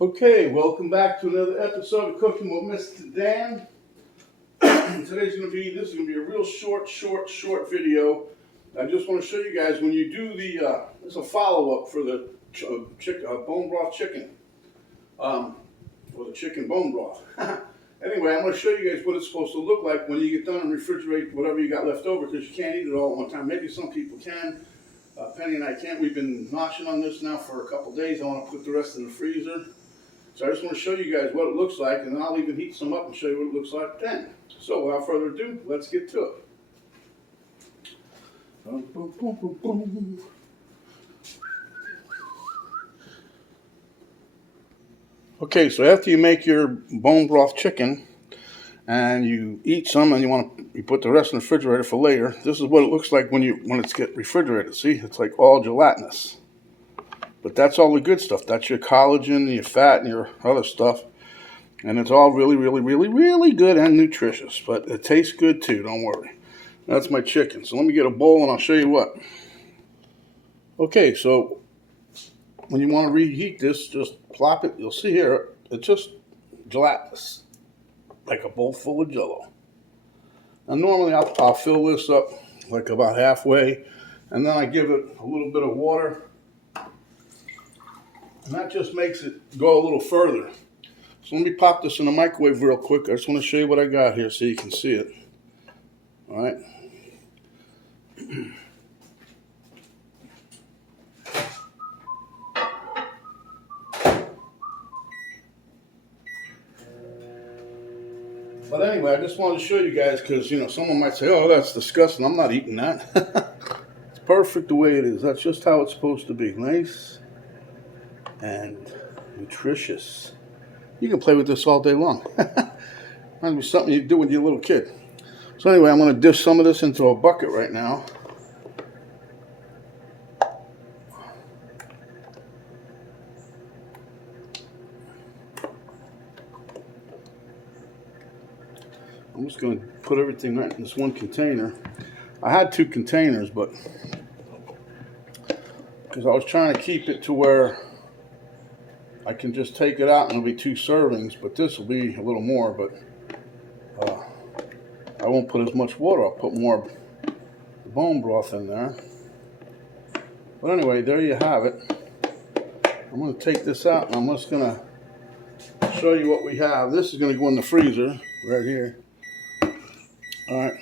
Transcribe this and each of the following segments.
Okay, welcome back to another episode of Cooking with Mr. Dan. This is going to be a real short video. I just want to show you guys when you do it's a follow-up for the bone broth chicken, or the chicken bone broth. Anyway, I'm going to show you guys what it's supposed to look like when you get done and refrigerate whatever you got left over, because you can't eat it all at one time. Maybe some people can. Penny and I can't. We've been noshing on this now for a couple days. I want to put the rest in the freezer. So I just want to show you guys what it looks like, and then I'll even heat some up and show you what it looks like then. So without further ado, let's get to it. Boom, boom, boom, boom, boom. Okay, so after you make your bone broth chicken and you eat some and you put the rest in the refrigerator for later, this is what it looks like when it's get refrigerated. See, it's like all gelatinous. But that's all the good stuff. That's your collagen, your fat, and your other stuff. And it's all really, really, really, really good and nutritious. But it tastes good too, don't worry. That's my chicken. So let me get a bowl and I'll show you what. Okay, so when you want to reheat this, just plop it. You'll see here, it's just gelatinous. Like a bowl full of Jell-O. Now normally I'll fill this up like about halfway. And then I give it a little bit of water. And that just makes it go a little further. So let me pop this in the microwave real quick. I just want to show you what I got here so you can see it. All right. But anyway, I just wanted to show you guys because, someone might say, oh, that's disgusting. I'm not eating that. It's perfect the way it is. That's just how it's supposed to be. Nice and nutritious. You can play with this all day long. Might be something you do with your little kid. So anyway, I'm going to dish some of this into a bucket right now. I'm just going to put everything right in this one container. I had 2 containers, but because I was trying to keep it to where I can just take it out and it'll be 2 servings, but this will be a little more, but I won't put as much water. I'll put more bone broth in there. But anyway, there you have it. I'm going to take this out and I'm just going to show you what we have. This is going to go in the freezer right here. All right.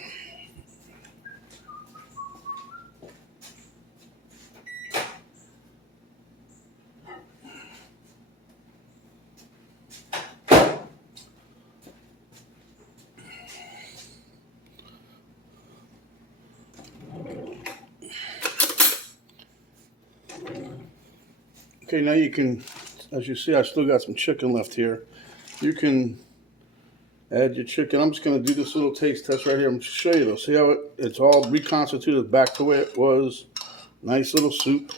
Okay, now you can, as you see, I still got some chicken left here. You can add your chicken. I'm just going to do this little taste test right here. I'm going to show you though. See how it's all reconstituted back to where it was. Nice little soup.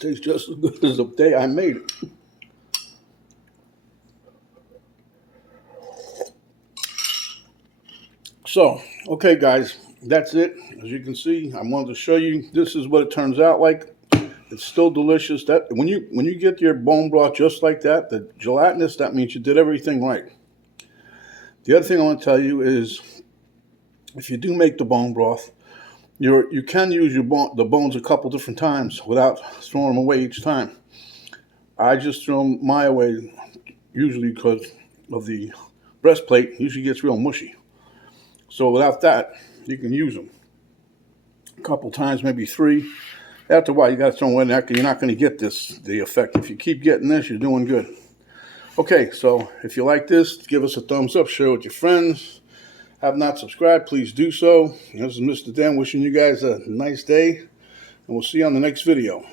Tastes just as good as the day I made it. So, okay guys, that's it. As you can see, I wanted to show you, this is what it turns out like. It's still delicious. That when you get your bone broth just like that, the gelatinous, that means you did everything right. The other thing I want to tell you is, if you do make the bone broth, you can use the bones a couple different times without throwing them away each time. I just throw my away usually because of the breastplate. Usually gets real mushy. So without that, you can use them a couple times, maybe 3. After a while, you got to throw them away. You're not going to get the effect. If you keep getting this, you're doing good. Okay, so if you like this, give us a thumbs up. Share it with your friends. Have not subscribed, please do so. This is Mr. Dan wishing you guys a nice day, and we'll see you on the next video.